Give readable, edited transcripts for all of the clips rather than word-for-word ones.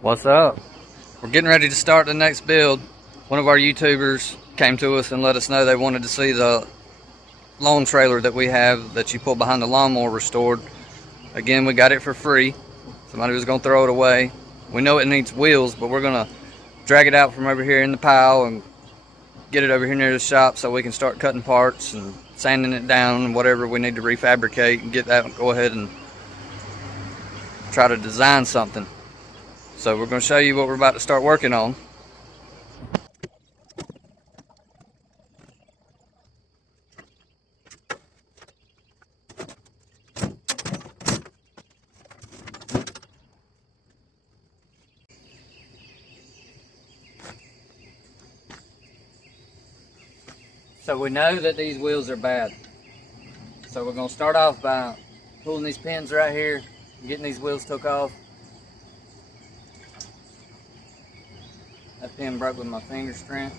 What's up? We're getting ready to start the next build. One of our YouTubers came to us and let us know they wanted to see the lawn trailer that we have that you pull behind the lawnmower restored. Again, we got it for free. Somebody was going to throw it away. We know it needs wheels, but we're going to drag it out from over here in the pile and get it over here near the shop so we can start cutting parts and sanding it down and whatever we need to refabricate and get that and go ahead and try to design something. So we're going to show you what we're about to start working on. So we know that these wheels are bad. So we're going to start off by pulling these pins right here, getting these wheels took off. That pin broke with my finger strength.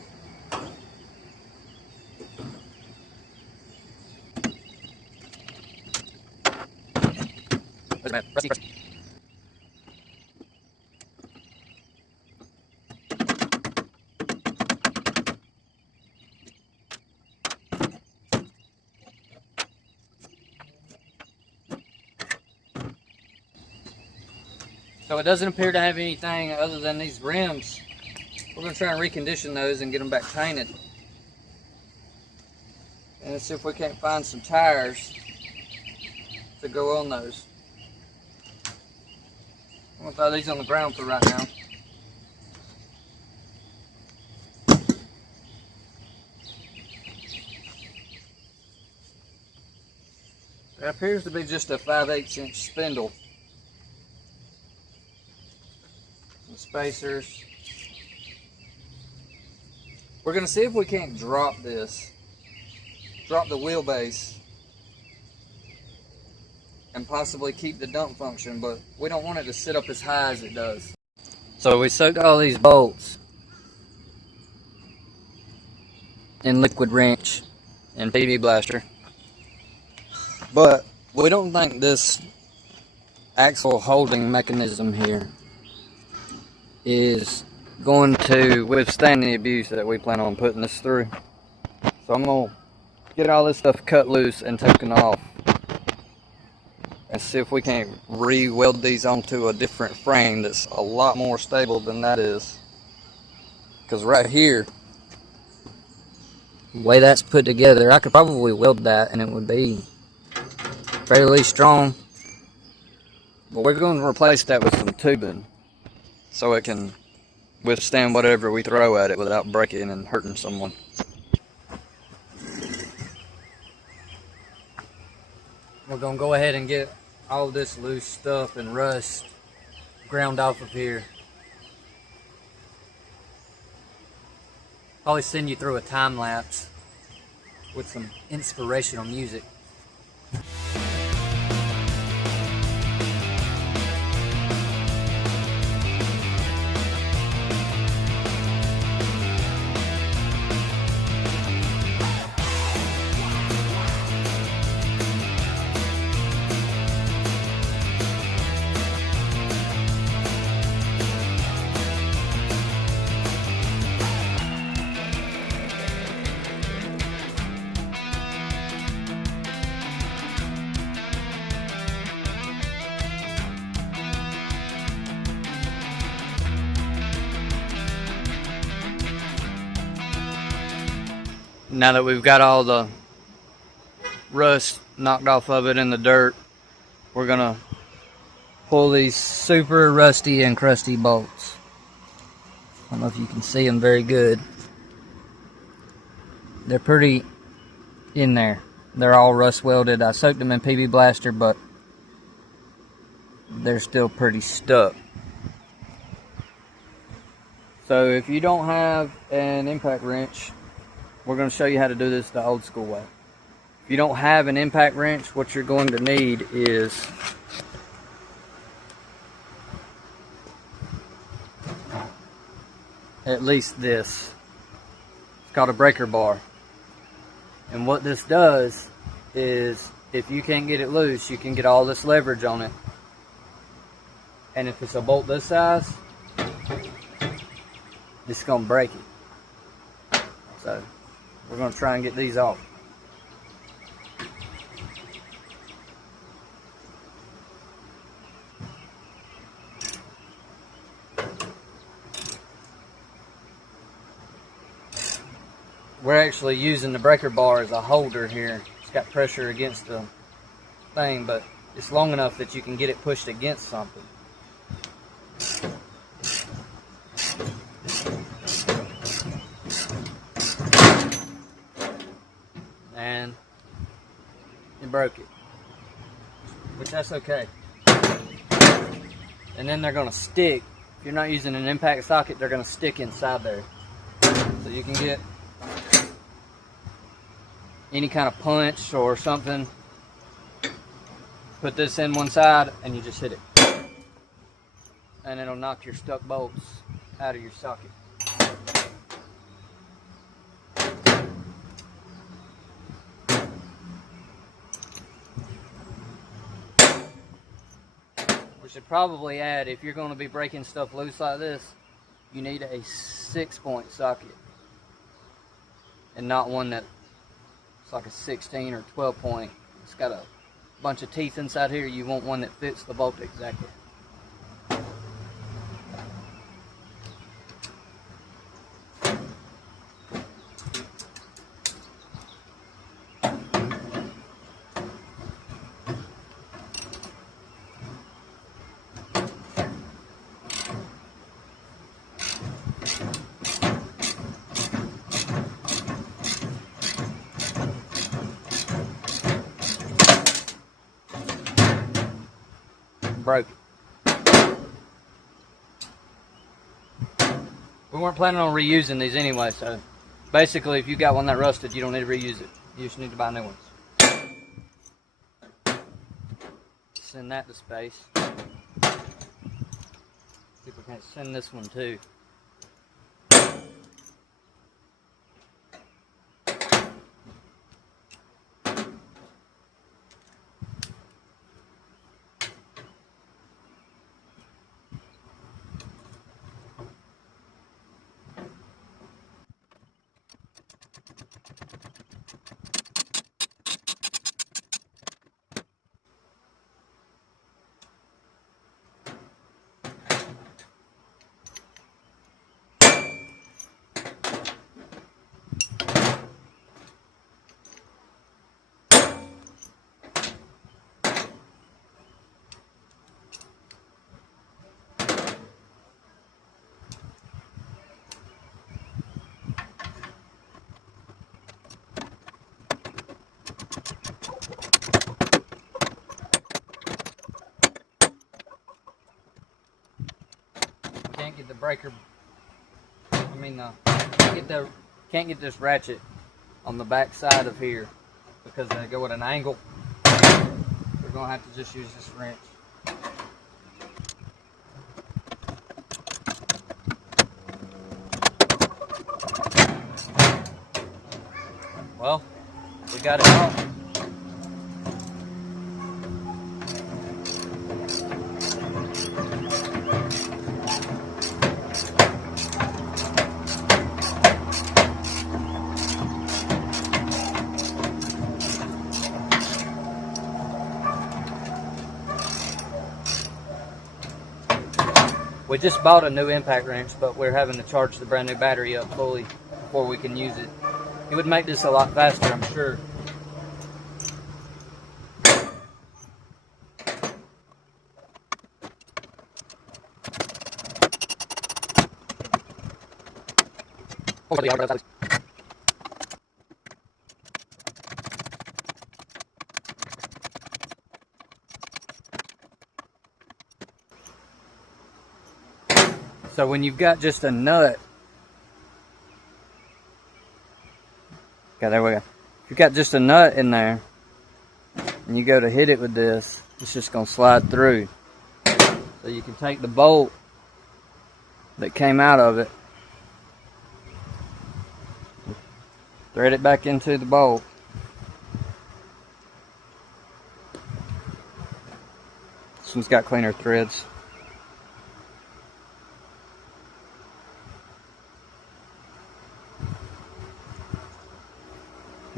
So it doesn't appear to have anything other than these rims. We're going to try and recondition those and get them back painted. And let's see if we can't find some tires to go on those. I'm going to throw these on the ground for right now. It appears to be just a 5/8 inch spindle. Some spacers. We're going to see if we can't drop this. Drop the wheelbase. And possibly keep the dump function, but we don't want it to sit up as high as it does. So we soaked all these bolts in liquid wrench and PB blaster. But we don't think this axle holding mechanism here is going to withstand the abuse that we plan on putting this through. So I'm going to get all this stuff cut loose and taken off and see if we can't re-weld these onto a different frame that's a lot more stable than that is. Because right here, the way that's put together, I could probably weld that and it would be fairly strong. But we're going to replace that with some tubing so it can withstand whatever we throw at it without breaking and hurting someone. We're going to go ahead and get all this loose stuff and rust ground off of here. Probably send you through a time lapse with some inspirational music. Now that we've got all the rust knocked off of it in the dirt, we're gonna pull these super rusty and crusty bolts. I don't know if you can see them very good. They're pretty in there. They're all rust welded. I soaked them in PB blaster, but they're still pretty stuck. So if you don't have an impact wrench, we're going to show you how to do this the old school way. If you don't have an impact wrench, what you're going to need is at least this. It's called a breaker bar. And what this does is, if you can't get it loose, you can get all this leverage on it. And if it's a bolt this size, it's gonna break it. So we're gonna try and get these off. We're actually using the breaker bar as a holder here. It's got pressure against the thing, but it's long enough that you can get it pushed against something. And it broke it, which that's okay. And then they're gonna stick. If you're not using an impact socket, they're gonna stick inside there. So you can get any kind of punch or something, put this in one side and you just hit it, and it'll knock your stuck bolts out of your socket. We should probably add, if you're going to be breaking stuff loose like this, you need a 6-point socket and not one that it's like a 16 or 12 point. It's got a bunch of teeth inside here. You want one that fits the bolt exactly. Broke it. We weren't planning on reusing these anyway, so basically if you got one that rusted, you don't need to reuse it. You just need to buy new ones. Send that to space. See if we can't send this one too. Can't get the breaker, can't get this ratchet on the back side of here because they go at an angle. We're gonna have to just use this wrench. Well, we got it off. We just bought a new impact wrench, but we're having to charge the brand new battery up fully before we can use it. It would make this a lot faster, I'm sure. So when you've got just a nut, okay, there we go. If you've got just a nut in there, and you go to hit it with this, it's just gonna slide through. So you can take the bolt that came out of it, thread it back into the bolt. This one's got cleaner threads.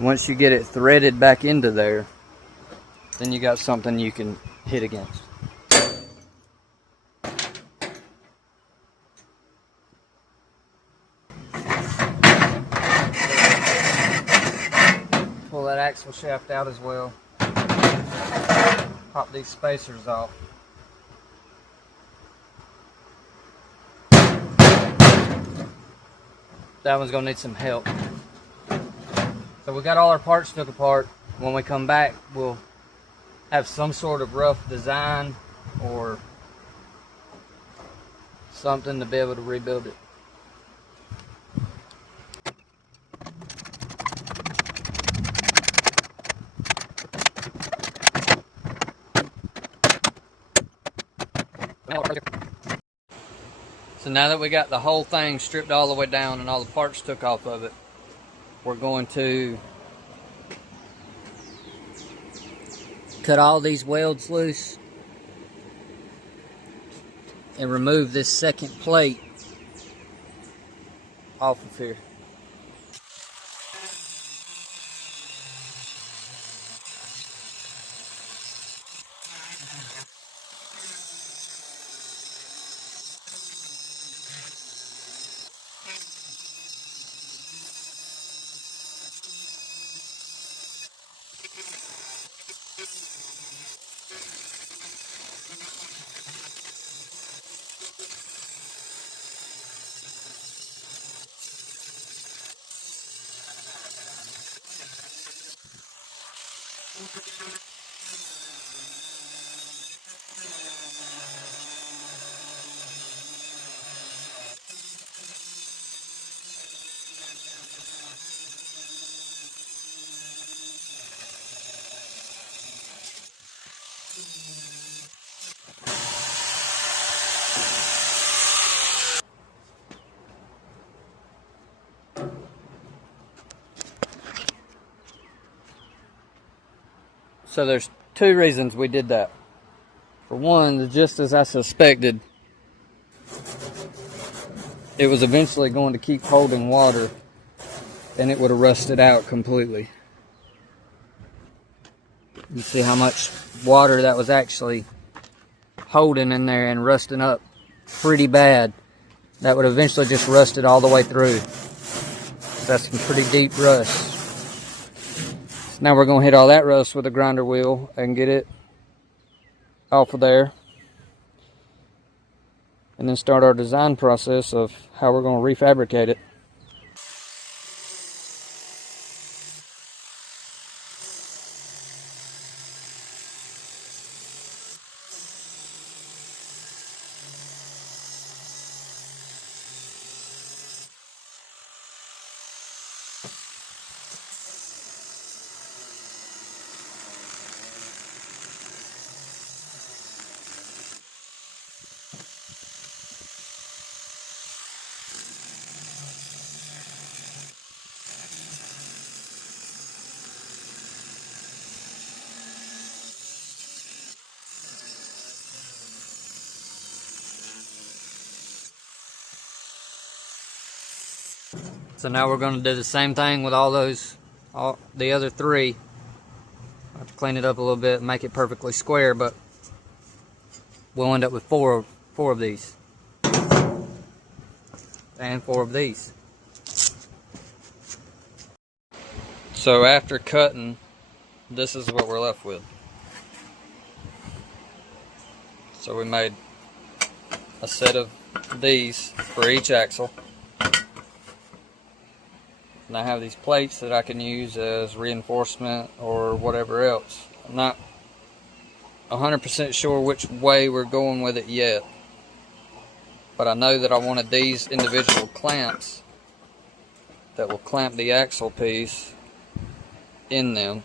Once you get it threaded back into there, then you got something you can hit against. Pull that axle shaft out as well. Pop these spacers off. That one's gonna need some help. So we got all our parts took apart. When we come back, we'll have some sort of rough design or something to be able to rebuild it. So now that we got the whole thing stripped all the way down and all the parts took off of it, we're going to cut all these welds loose and remove this second plate off of here. So there's two reasons we did that. For one, just as I suspected, it was eventually going to keep holding water and it would have rusted out completely. You see how much water that was actually holding in there and rusting up pretty bad. That would eventually just rusted all the way through. That's some pretty deep rust. Now we're going to hit all that rust with a grinder wheel and get it off of there. And then start our design process of how we're going to refabricate it. So now we're going to do the same thing with all the other three. I have to clean it up a little bit and make it perfectly square, but we'll end up with four of these. And 4 of these. So after cutting, this is what we're left with. So we made a set of these for each axle. And I have these plates that I can use as reinforcement or whatever else. I'm not 100% sure which way we're going with it yet. But I know that I wanted these individual clamps that will clamp the axle piece in them.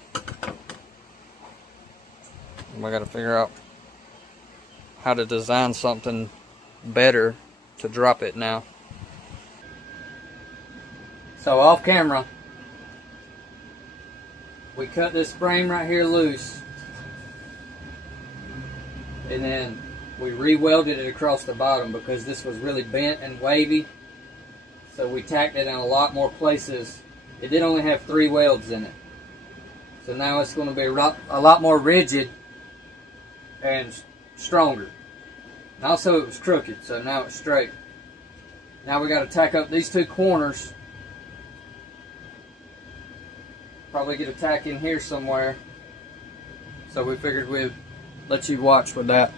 And we got to figure out how to design something better to drop it now. So off camera, we cut this frame right here loose, and then we re-welded it across the bottom because this was really bent and wavy. So we tacked it in a lot more places. It did only have 3 welds in it. So now it's going to be a lot more rigid and stronger. And also it was crooked, so now it's straight. Now we got to tack up these 2 corners. Probably get a tack in here somewhere. So we figured we'd let you watch with that.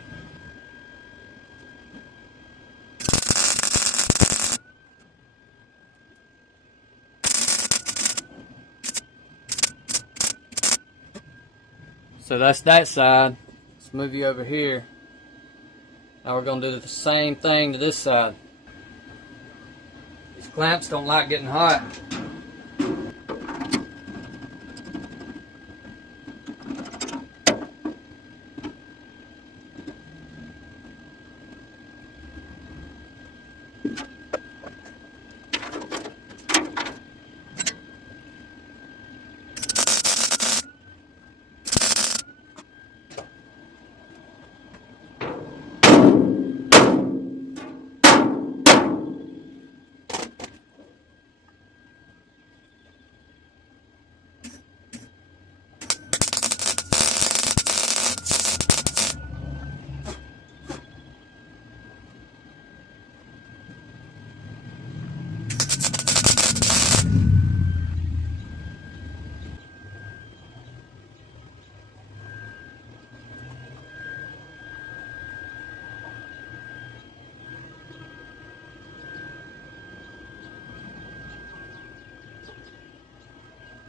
So that's that side. Let's move you over here. Now we're going to do the same thing to this side. These clamps don't like getting hot.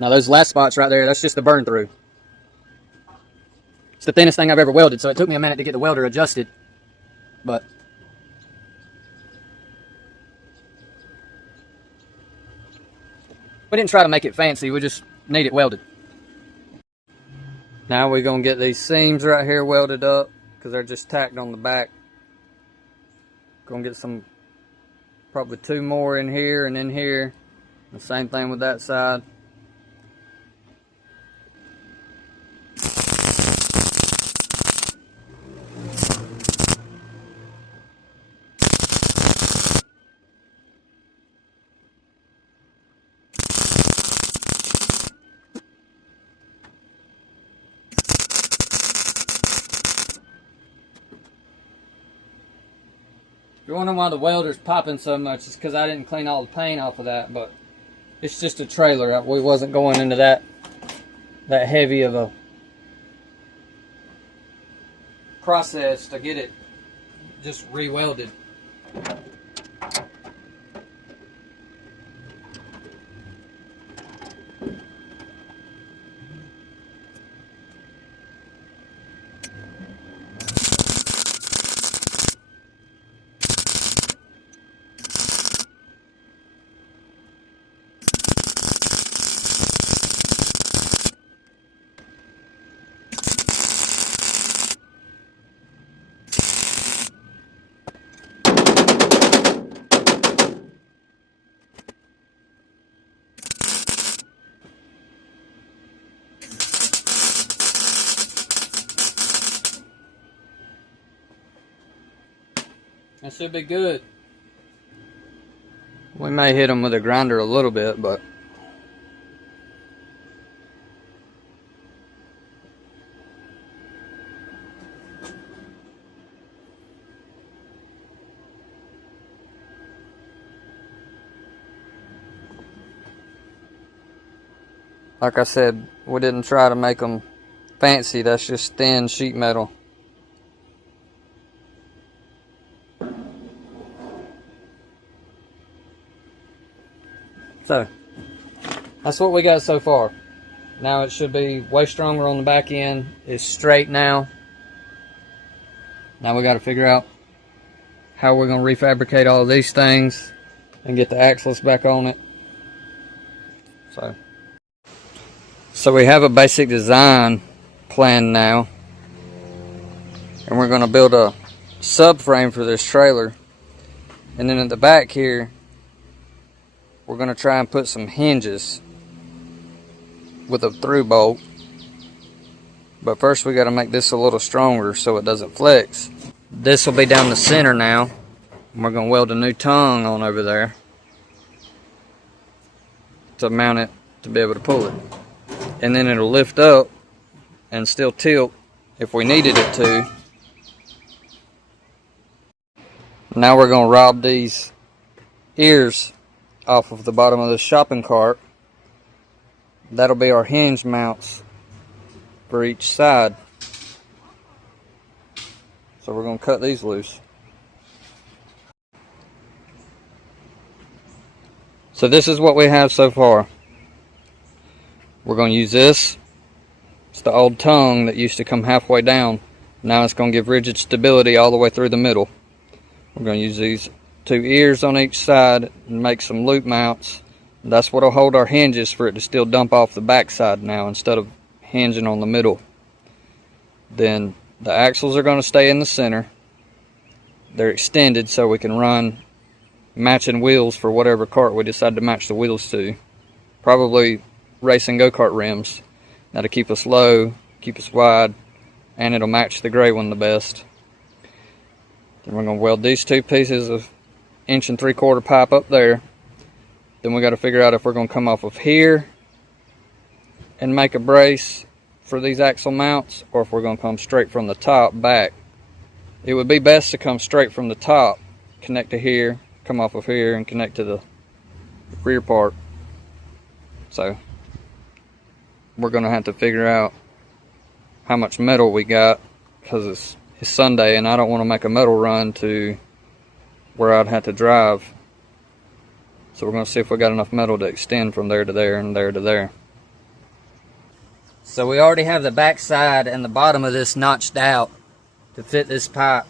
Now those last spots right there, that's just the burn through. It's the thinnest thing I've ever welded, so it took me a minute to get the welder adjusted. But we didn't try to make it fancy, we just need it welded. Now we're going to get these seams right here welded up, because they're just tacked on the back. Going to get some, probably 2 more in here and in here. The same thing with that side. If you're wondering why the welder's popping so much, it's because I didn't clean all the paint off of that, but it's just a trailer. We wasn't going into that heavy of a process to get it just re-welded. That should be good. We may hit them with a grinder a little bit, but like I said, we didn't try to make them fancy. That's just thin sheet metal. So, that's what we got so far. Now it should be way stronger on the back end. It's straight now. Now we got to figure out how we're going to refabricate all of these things and get the axles back on it. So we have a basic design plan now. And we're going to build a subframe for this trailer. And then at the back here, we're going to try and put some hinges with a through bolt. But first we got to make this a little stronger so it doesn't flex. This will be down the center now. And we're going to weld a new tongue on over there to mount it to be able to pull it. and then it'll lift up and still tilt if we needed it to. Now we're going to rob these ears off of the bottom of the shopping cart. That'll be our hinge mounts for each side. So we're going to cut these loose. So this is what we have so far. We're going to use this. It's the old tongue that used to come halfway down. Now it's going to give rigid stability all the way through the middle. We're going to use these 2 ears on each side and make some loop mounts. That's what will hold our hinges for it to still dump off the back side now instead of hinging on the middle. Then the axles are going to stay in the center. They're extended so we can run matching wheels for whatever cart we decide to match the wheels to. Probably racing go-kart rims. That'll keep us low, keep us wide, and it'll match the gray one the best. Then we're going to weld these 2 pieces of 1 3/4 pipe up there. Then we got to figure out if we're going to come off of here and make a brace for these axle mounts, or if we're going to come straight from the top back. It would be best to come straight from the top, connect to here, come off of here, and connect to the rear part. So we're going to have to figure out how much metal we got, because it's Sunday and I don't want to make a metal run to where I'd have to drive. So we're going to see if we got enough metal to extend from there to there and there to there. So we already have the back side and the bottom of this notched out to fit this pipe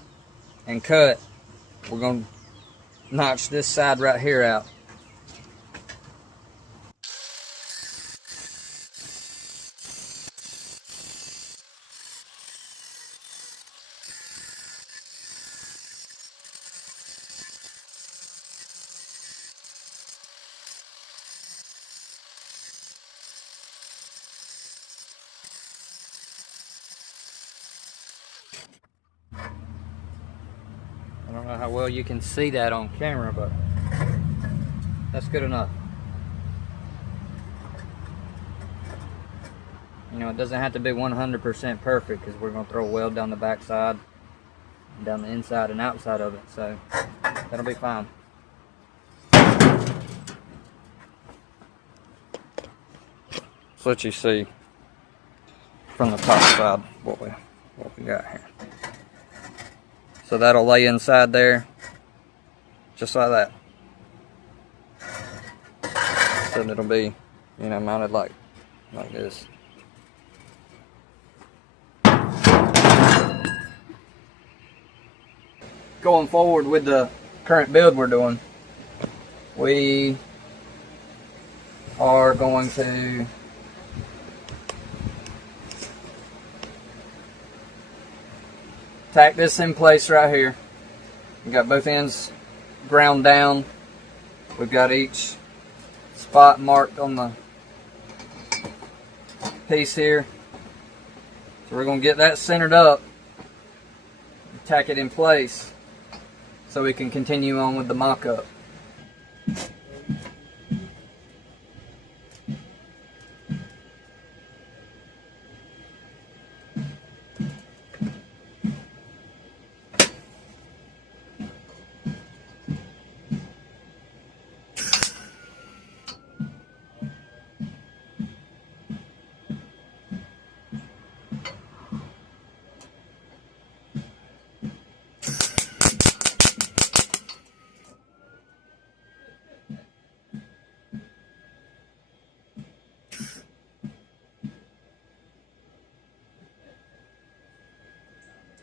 and cut. We're going to notch this side right here out. I don't know how well you can see that on camera, but that's good enough. You know, it doesn't have to be 100% perfect, because we're going to throw a weld down the back side, down the inside and outside of it, so that'll be fine. So let you see from the top side what we got here. So that'll lay inside there, just like that. So it'll be, you know, mounted like this. Going forward with the current build we're doing, we are going to tack this in place right here. We got both ends ground down. We've got each spot marked on the piece here. So we're going to get that centered up, tack it in place so we can continue on with the mock-up.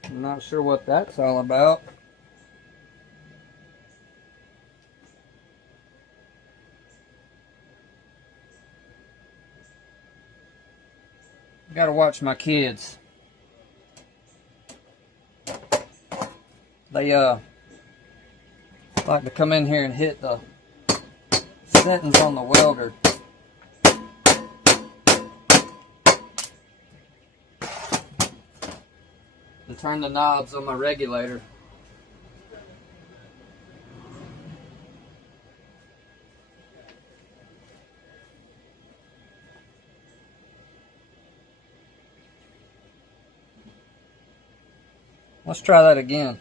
I'm not sure what that's all about. Gotta watch my kids. They like to come in here and hit the settings on the welder. To turn the knobs on my regulator. Let's try that again.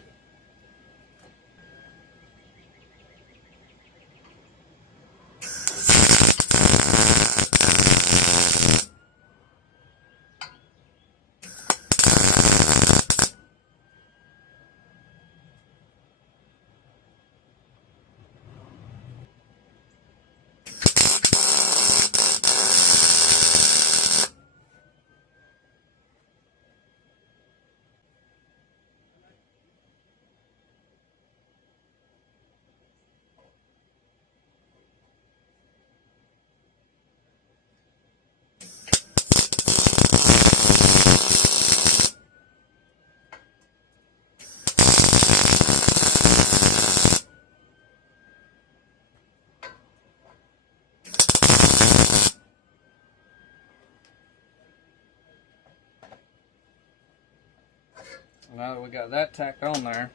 Now that we got that tacked on there,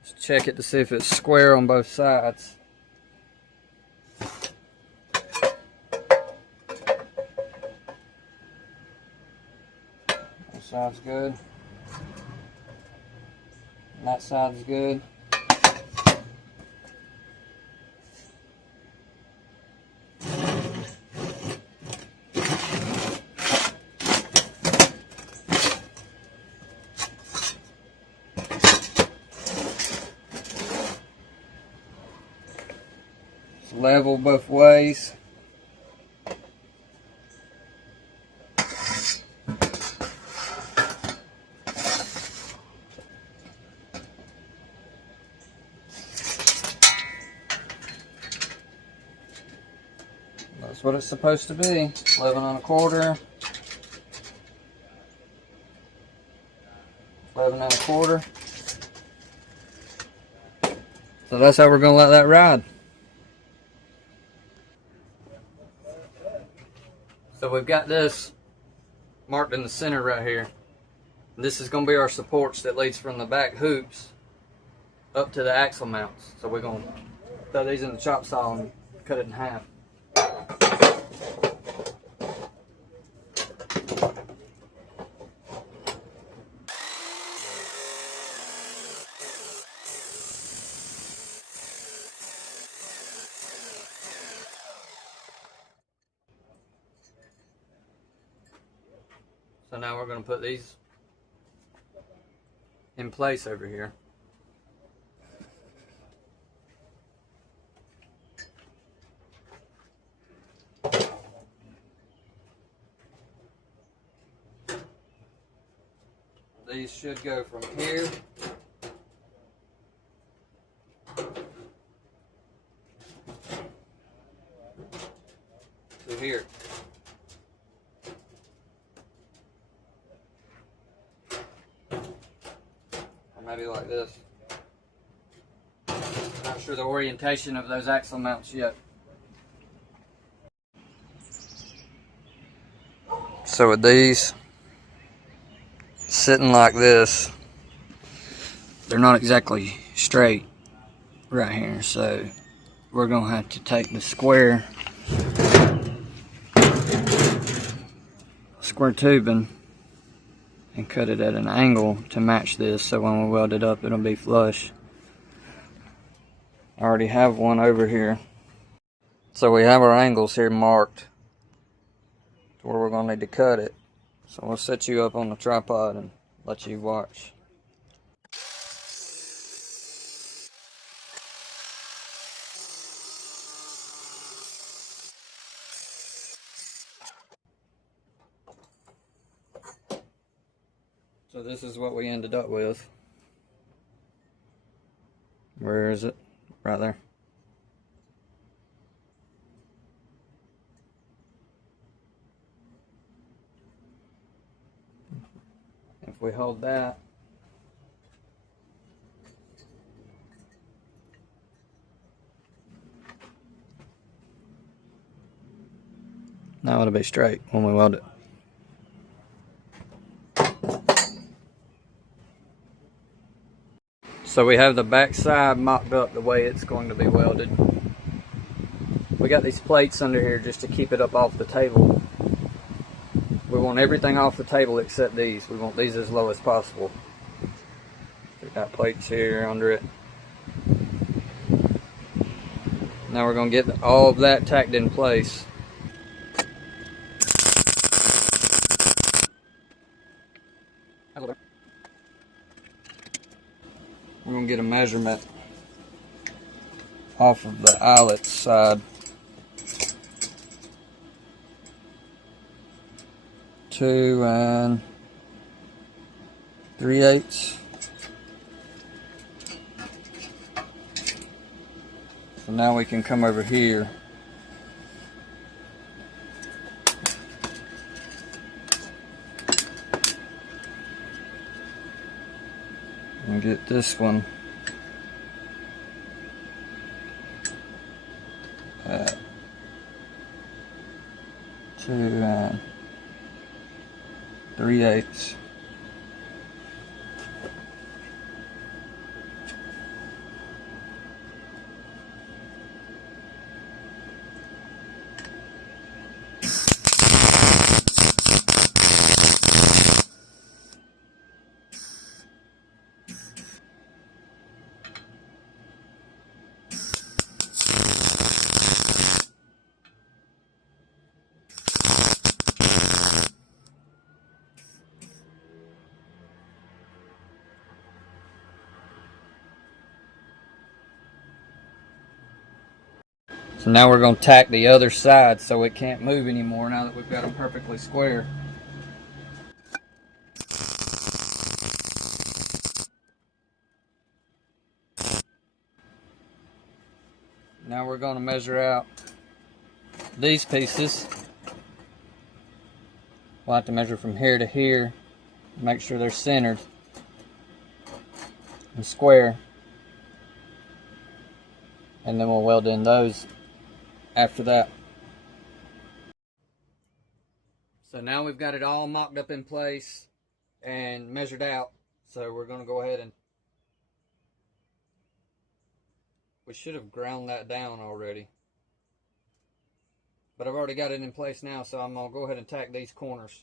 let's check it to see if it's square on both sides. That side's good. And that side's good. Level both ways. That's what it's supposed to be. 11 1/4. 11 1/4. So that's how we're going to let that ride. So we've got this marked in the center right here. This is going to be our supports that leads from the back hoops up to the axle mounts. So we're going to throw these in the chop saw and cut it in half. So now we're going to put these in place over here. These should go from here to here. Maybe like this. Not sure the orientation of those axle mounts yet. So with these sitting like this, they're not exactly straight right here, so we're gonna have to take the square tubing and cut it at an angle to match this, so when we weld it up it'll be flush. I already have one over here. So we have our angles here marked to where we're going to need to cut it. So we'll set you up on the tripod and let you watch. So this is what we ended up with. Where is it? Right there. If we hold that, now it'll be straight when we weld it. So we have the back side mocked up the way it's going to be welded. We got these plates under here just to keep it up off the table. We want everything off the table except these. We want these as low as possible. We've got plates here under it. Now we're going to get all of that tacked in place. We're going to get a measurement off of the eyelet side. 2 3/8. So now we can come over here and get this one at 2 3/8. So now we're going to tack the other side so it can't move anymore now that we've got them perfectly square. Now we're going to measure out these pieces. We'll have to measure from here to here, make sure they're centered and square, and then we'll weld in those after that. So now we've got it all mocked up in place and measured out. So we're going to go ahead and we should have ground that down already. But I've already got it in place now, so I'm going to go ahead and tack these corners.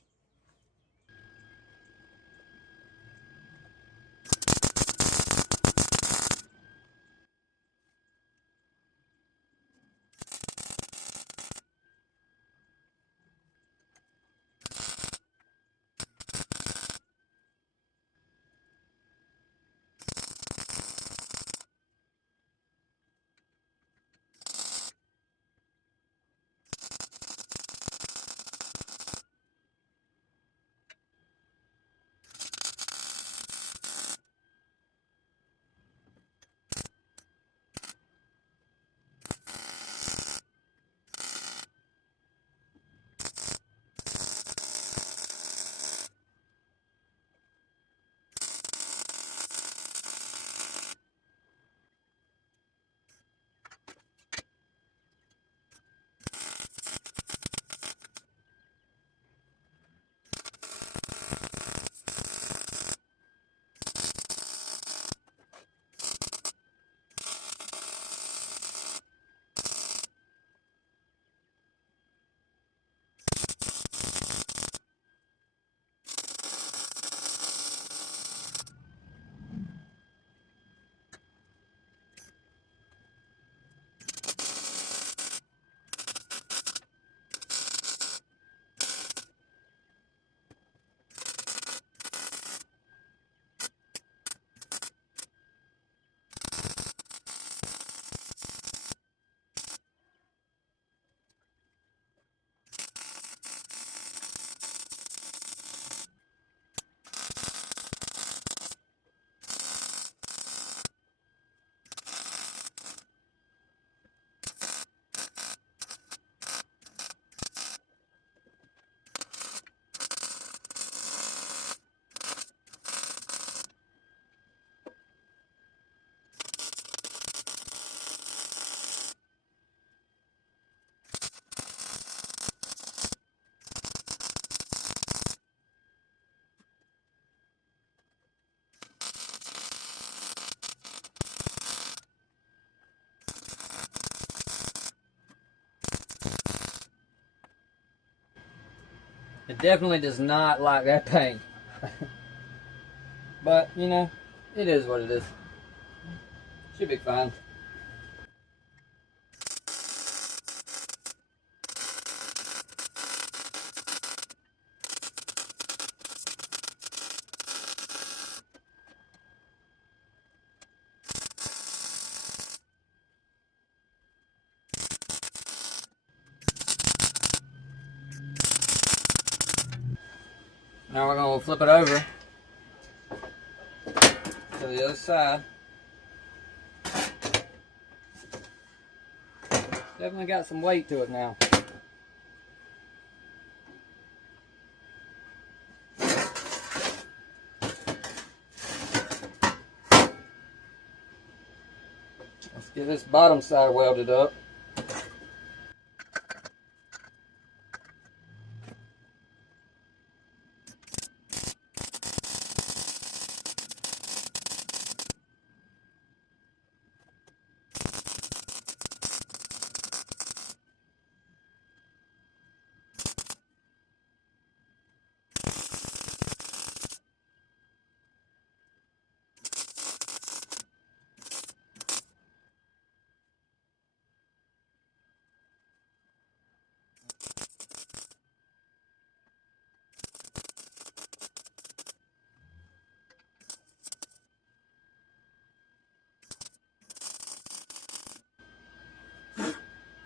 It definitely does not like that paint. But, you know, it is what it is. Should be fine. Now we're going to flip it over to the other side. Definitely got some weight to it now. Let's get this bottom side welded up.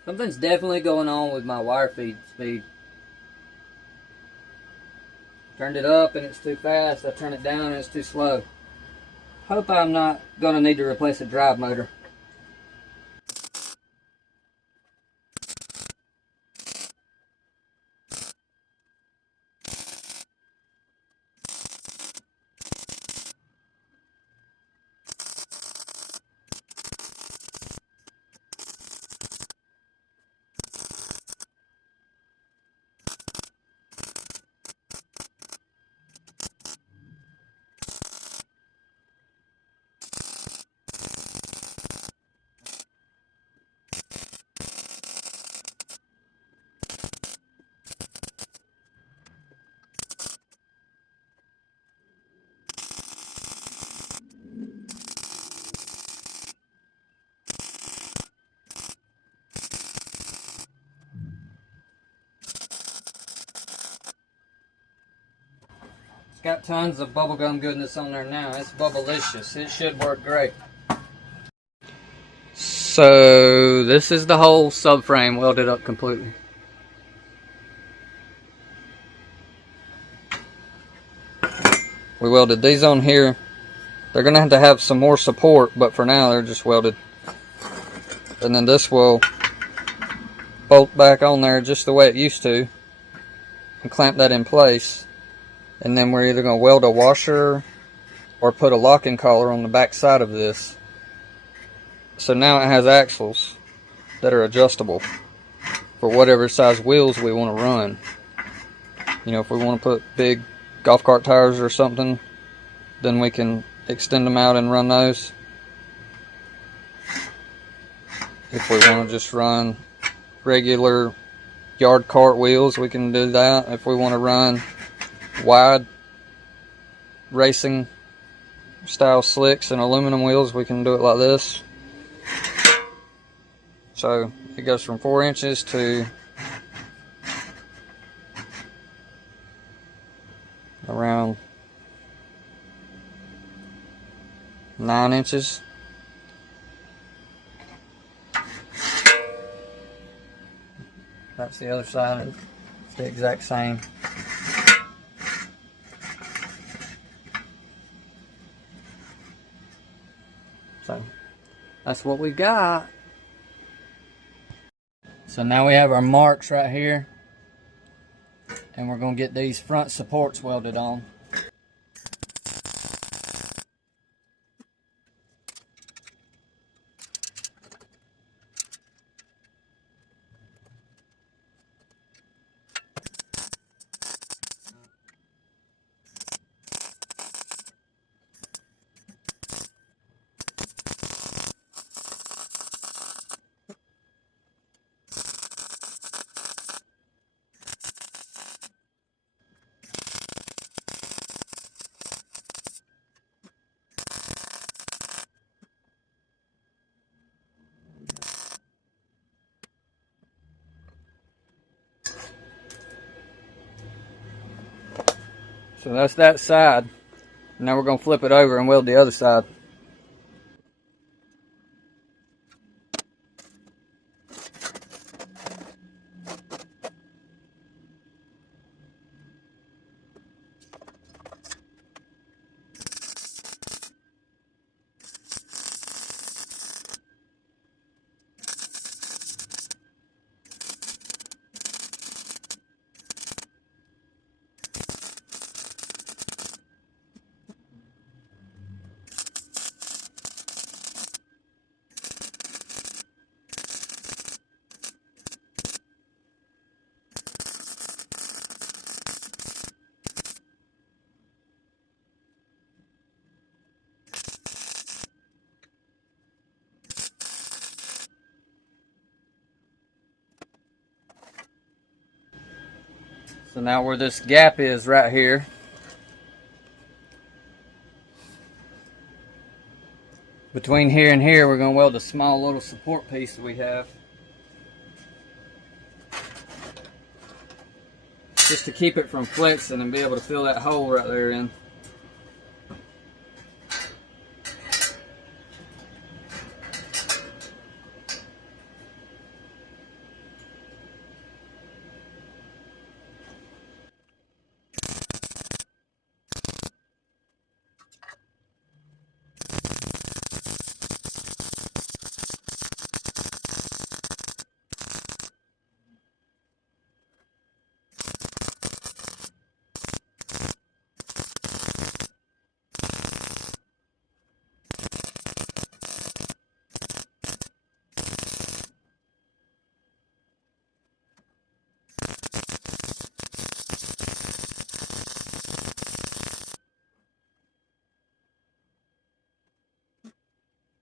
Something's definitely going on with my wire feed speed. Turned it up and it's too fast. I turn it down and it's too slow. Hope I'm not going to need to replace a drive motor. It's got tons of bubblegum goodness on there now. It's bubblicious. It should work great. So this is the whole subframe welded up completely. We welded these on here. They're going to have some more support, but for now they're just welded. And then this will bolt back on there just the way it used to and clamp that in place. And then we're either going to weld a washer or put a locking collar on the back side of this. So now it has axles that are adjustable for whatever size wheels we want to run. You know, if we want to put big golf cart tires or something, then we can extend them out and run those. If we want to just run regular yard cart wheels, we can do that. If we want to run wide racing style slicks and aluminum wheels, we can do it like this. So it goes from 4 inches to around 9 inches. That's the other side. It's the exact same. So that's what we got. So now we have our marks right here, and we're going to get these front supports welded on. So that's that side. Now we're going to flip it over and weld the other side. So now where this gap is right here, between here and here, we're going to weld a small little support piece that we have, just to keep it from flexing and be able to fill that hole right there in.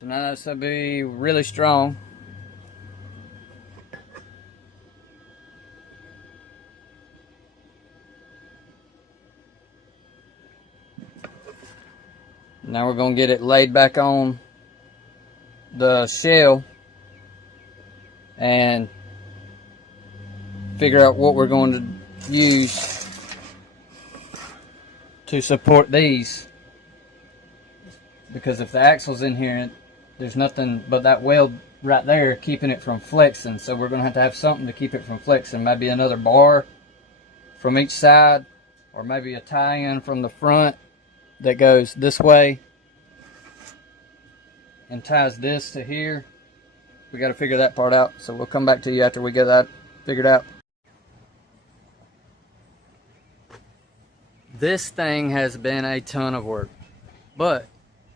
So now that's going to be really strong. Now we're going to get it laid back on the shell and figure out what we're going to use to support these. Because if the axle's in here, there's nothing but that weld right there keeping it from flexing. So we're going to have something to keep it from flexing. Maybe another bar from each side, or maybe a tie-in from the front that goes this way and ties this to here. We got to figure that part out. So we'll come back to you after we get that figured out. This thing has been a ton of work, but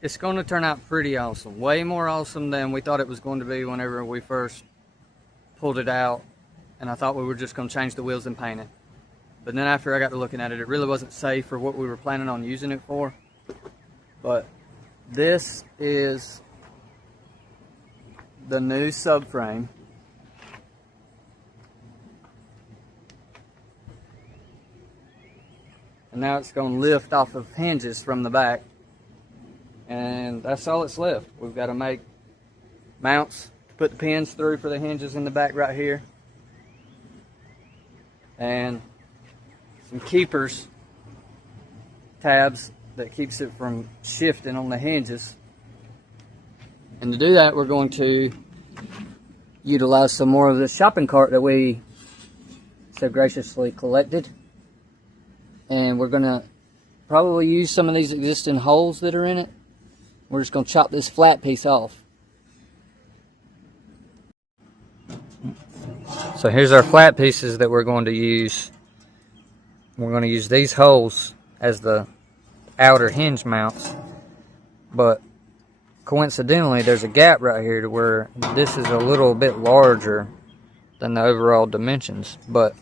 it's going to turn out pretty awesome. Way more awesome than we thought it was going to be whenever we first pulled it out. And I thought we were just going to change the wheels and paint it. But then after I got to looking at it, it really wasn't safe for what we were planning on using it for. But this is the new subframe. And now it's going to lift off of hinges from the back. And that's all that's left. We've got to make mounts to put the pins through for the hinges in the back right here. And some keepers, tabs that keeps it from shifting on the hinges. And to do that, we're going to utilize some more of this shopping cart that we so graciously collected. And we're going to probably use some of these existing holes that are in it. We're just going to chop this flat piece off. So here's our flat pieces that we're going to use. We're going to use these holes as the outer hinge mounts. But coincidentally, there's a gap right here to where this is a little bit larger than the overall dimensions. But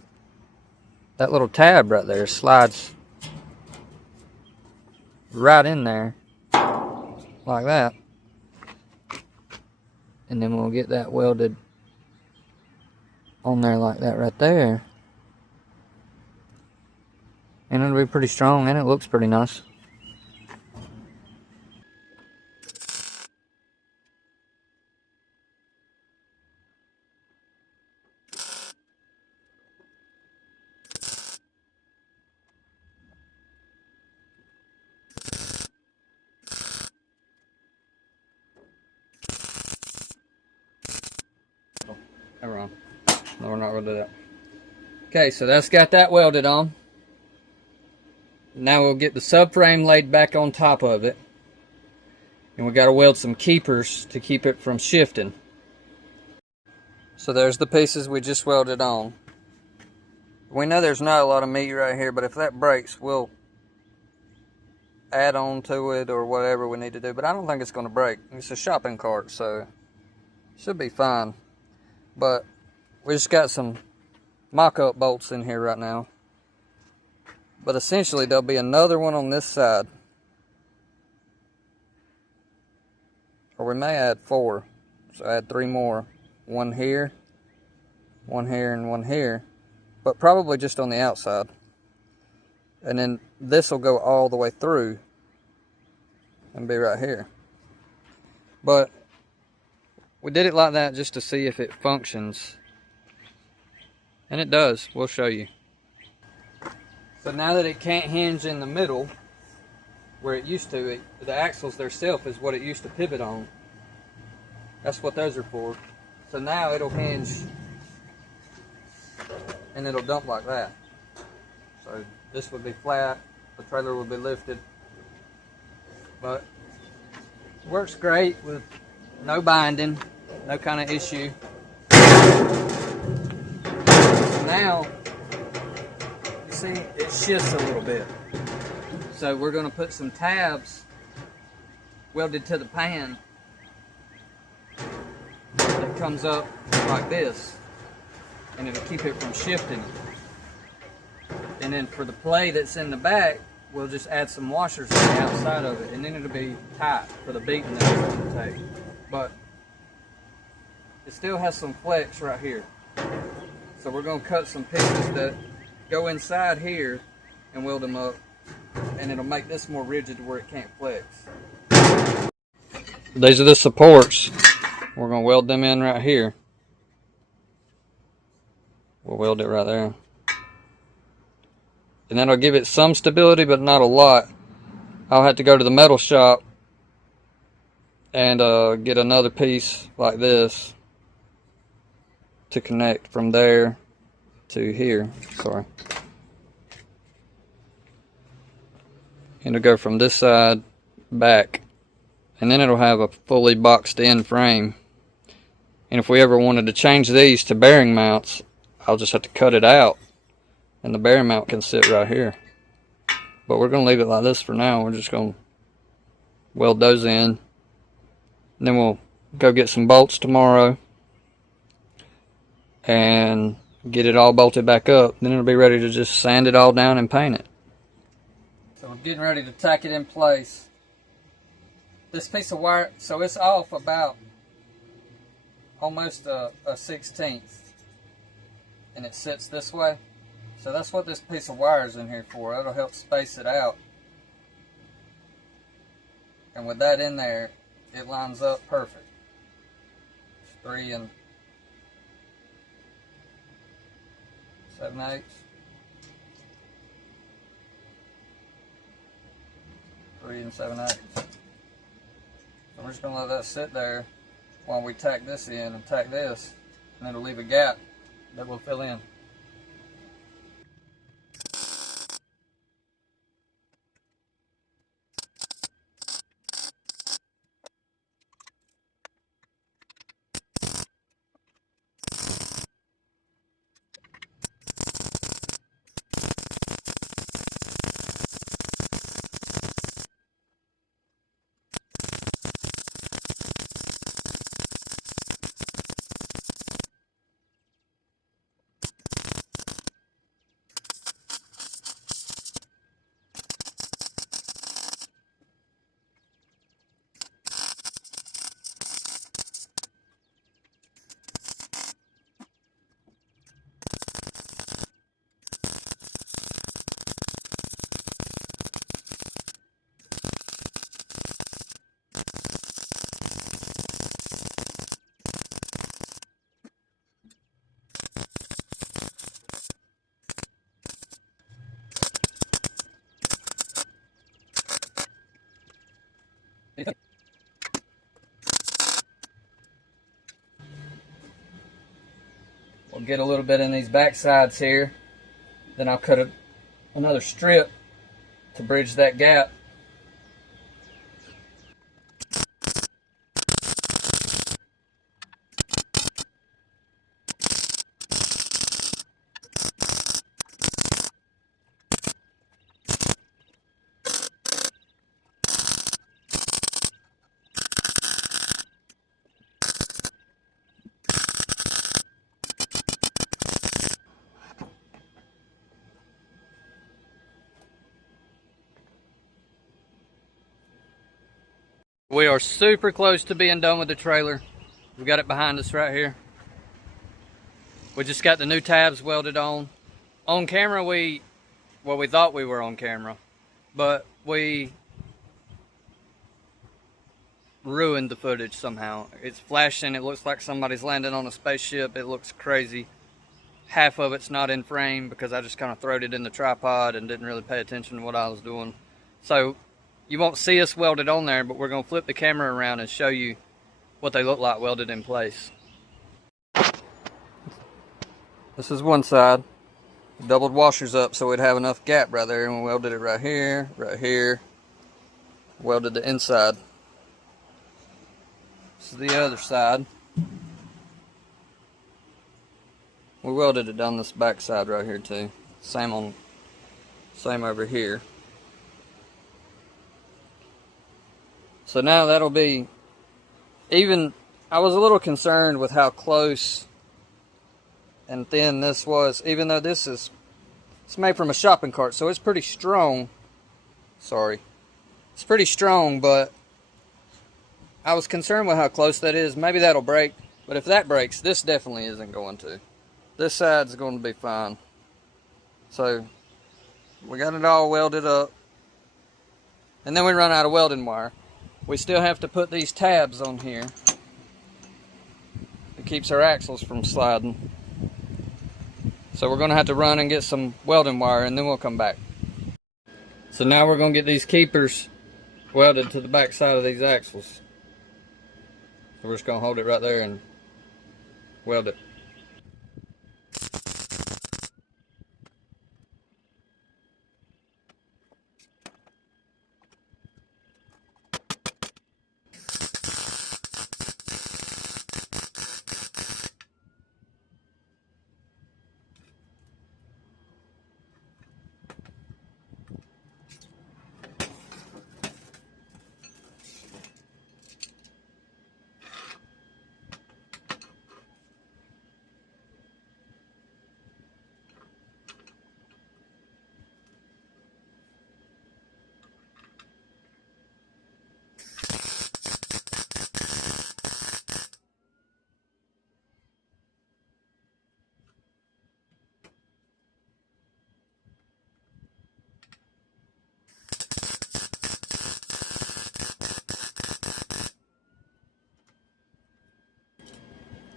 that little tab right there slides right in there. Like that, and then we'll get that welded on there like that right there, and it'll be pretty strong and it looks pretty nice. Never on. No, we're not gonna do that. Okay, so that's got that welded on. Now we'll get the subframe laid back on top of it. And we gotta weld some keepers to keep it from shifting. So there's the pieces we just welded on. We know there's not a lot of meat right here, but if that breaks, we'll add on to it or whatever we need to do. But I don't think it's gonna break. It's a shopping cart, so it should be fine. But we just got some mock-up bolts in here right now. But essentially there'll be another one on this side. Or we may add 4. So add 3 more. One here, and one here. But probably just on the outside. And then this will go all the way through and be right here. But we did it like that just to see if it functions. And it does. We'll show you. So now that it can't hinge in the middle where it used to, the axles themselves is what it used to pivot on. That's what those are for. So now it'll hinge and it'll dump like that. So this would be flat, the trailer would be lifted. But it works great with no binding, no kind of issue. Now, you see, it shifts a little bit. So we're going to put some tabs welded to the pan that comes up like this, and it'll keep it from shifting. And then for the play that's in the back, we'll just add some washers on the outside of it, and then it'll be tight for the beating that it's going to take. But it still has some flex right here. So we're going to cut some pieces that go inside here and weld them up, and it'll make this more rigid to where it can't flex. These are the supports. We're going to weld them in right here. We'll weld it right there. And that'll give it some stability, but not a lot. I'll have to go to the metal shop and get another piece like this to connect from there to here. Sorry. And it'll go from this side back. And then it'll have a fully boxed in frame. And if we ever wanted to change these to bearing mounts, I'll just have to cut it out. And the bearing mount can sit right here. But we're going to leave it like this for now. We're just going to weld those in. And then we'll go get some bolts tomorrow and get it all bolted back up. Then it'll be ready to just sand it all down and paint it. So we're getting ready to tack it in place. This piece of wire, so it's off about almost a 1/16, and it sits this way. So that's what this piece of wire is in here for. It'll help space it out. And with that in there, it lines up perfect. It's 3 7/8. 3 7/8. So we're just going to let that sit there while we tack this in and tack this, and it'll leave a gap that we'll fill in. We'll get a little bit in these back sides here. Then I'll cut another strip to bridge that gap. We are super close to being done with the trailer. We got it behind us right here. We just got the new tabs welded on. On camera, we thought we were on camera, but we ruined the footage somehow. It's flashing, it looks like somebody's landing on a spaceship, it looks crazy. Half of it's not in frame because I just kind of throwed it in the tripod and didn't really pay attention to what I was doing. So you won't see us welded on there, but we're going to flip the camera around and show you what they look like welded in place. This is one side. Doubled washers up so we'd have enough gap right there, and we welded it right here, welded the inside. This is the other side. We welded it down this back side right here too. Same over here. So now that'll be even. I was a little concerned with how close and thin this was, even though it's made from a shopping cart, so it's pretty strong. Sorry. It's pretty strong, but I was concerned with how close that is. Maybe that'll break, but if that breaks, this definitely isn't going to. This side's going to be fine. So we got it all welded up, and then we run out of welding wire. We still have to put these tabs on here. It keeps our axles from sliding. So we're going to have to run and get some welding wire, and then we'll come back. So now we're going to get these keepers welded to the back side of these axles. So we're just going to hold it right there and weld it.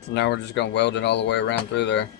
So now we're just going to weld it all the way around through there.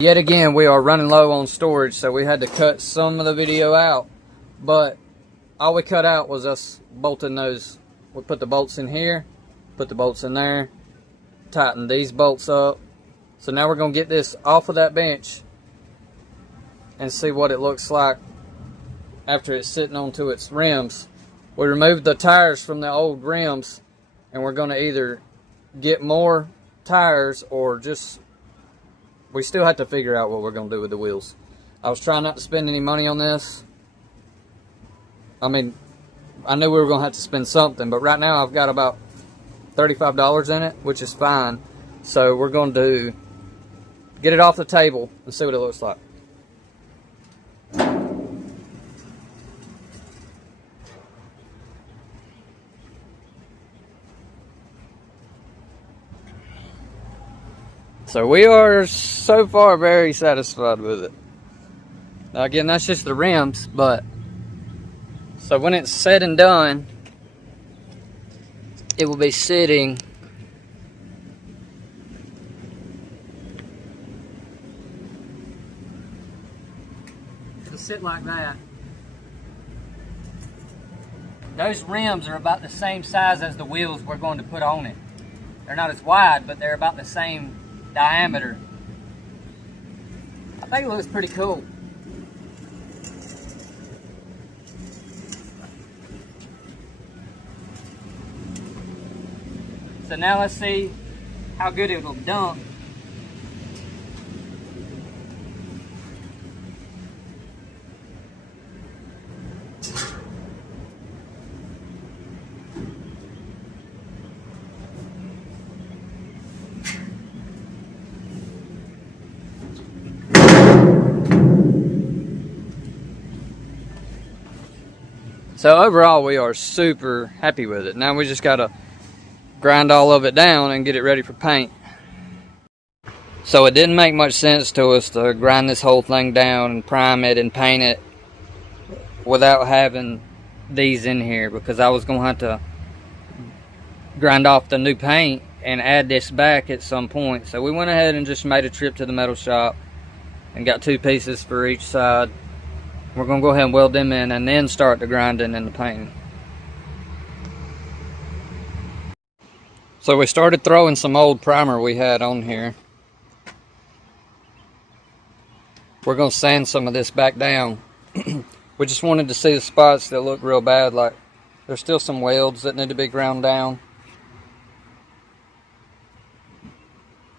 Yet again, we are running low on storage, so we had to cut some of the video out. But all we cut out was us bolting those. We put the bolts in here, put the bolts in there, tighten these bolts up. So now we're going to get this off of that bench and see what it looks like after it's sitting onto its rims. We removed the tires from the old rims, and we're going to either get more tires or just, we still have to figure out what we're going to do with the wheels. I was trying not to spend any money on this. I mean, I knew we were going to have to spend something, but right now I've got about $35 in it, which is fine. So we're going to get it off the table and see what it looks like. So we are so far very satisfied with it. Now again, that's just the rims, but so when it's said and done, it will be sitting it'll sit like that. Those rims are about the same size as the wheels we're going to put on it. They're not as wide, but they're about the same diameter. I think it looks pretty cool. So now let's see how good it'll dump. So overall, we are super happy with it. Now we just gotta grind all of it down and get it ready for paint. So it didn't make much sense to us to grind this whole thing down and prime it and paint it without having these in here, because I was gonna have to grind off the new paint and add this back at some point. So we went ahead and just made a trip to the metal shop and got 2 pieces for each side. We're gonna go ahead and weld them in and then start the grinding and the painting. So we started throwing some old primer we had on here. We're gonna sand some of this back down. We just wanted to see the spots that look real bad, like there's still some welds that need to be ground down.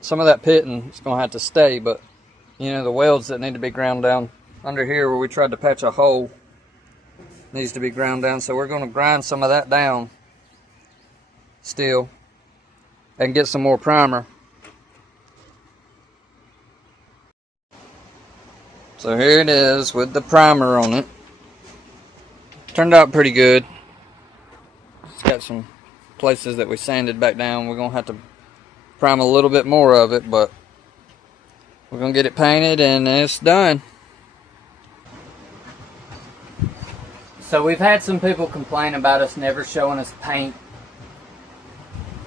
Some of that pitting is gonna have to stay, but you know, the welds that need to be ground down under here where we tried to patch a hole needs to be ground down. So we're gonna grind some of that down still and get some more primer. So here it is with the primer on it. Turned out pretty good. It's got some places that we sanded back down. We're gonna have to prime a little bit more of it, but we're gonna get it painted and it's done. So we've had some people complain about us never showing us paint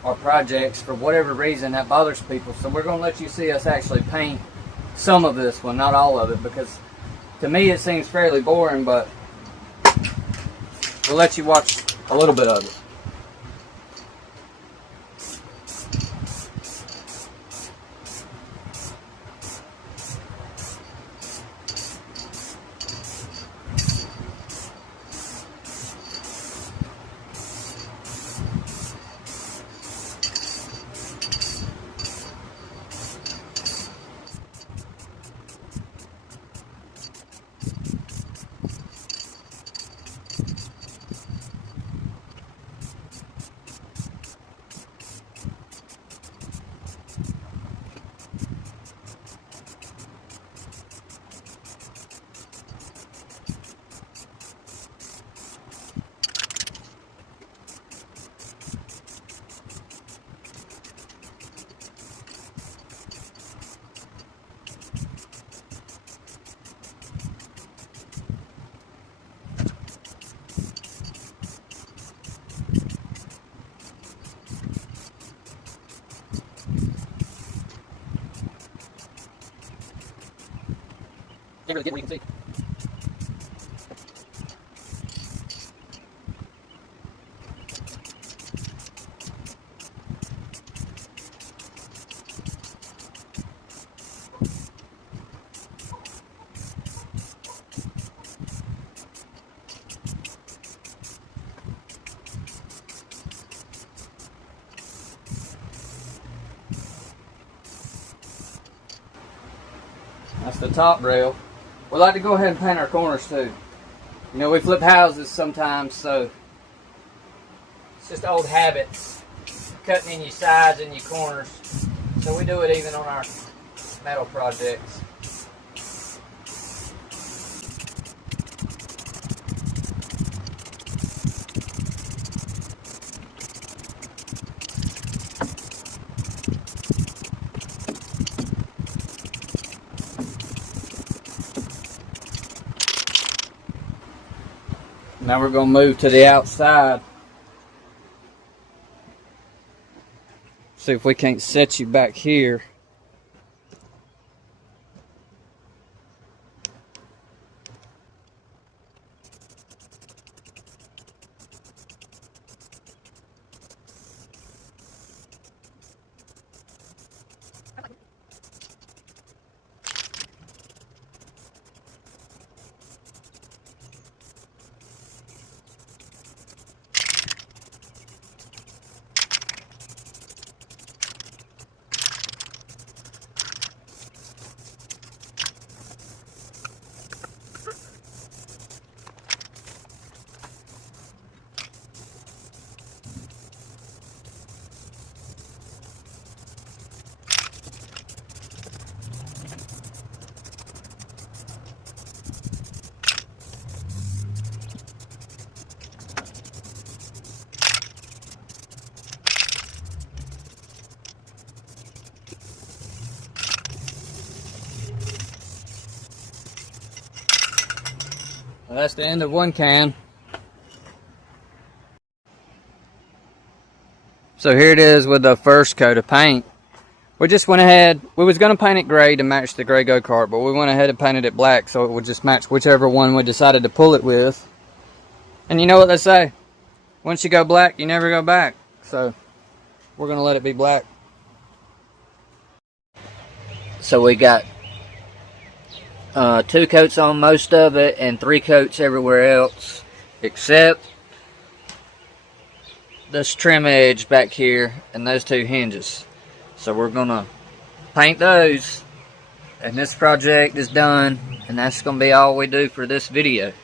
our projects for whatever reason that bothers people. So we're going to let you see us actually paint some of this one, not all of it, because to me it seems fairly boring, but we'll let you watch a little bit of it. Can't really get where you can see. That's the top rail. We like to go ahead and paint our corners too. You know, we flip houses sometimes, so it's just old habits, cutting in your sides and your corners. So we do it even on our metal projects. Now we're going to move to the outside. See if we can't set you back here. Well, that's the end of one can. So here it is with the first coat of paint. We just went ahead, we was going to paint it gray to match the gray go-kart, but we went ahead and painted it black so it would just match whichever one we decided to pull it with. And you know what they say, once you go black, you never go back. So we're going to let it be black. So we got 2 coats on most of it and 3 coats everywhere else, except this trim edge back here and those 2 hinges. So we're gonna paint those, and this project is done, and that's gonna be all we do for this video.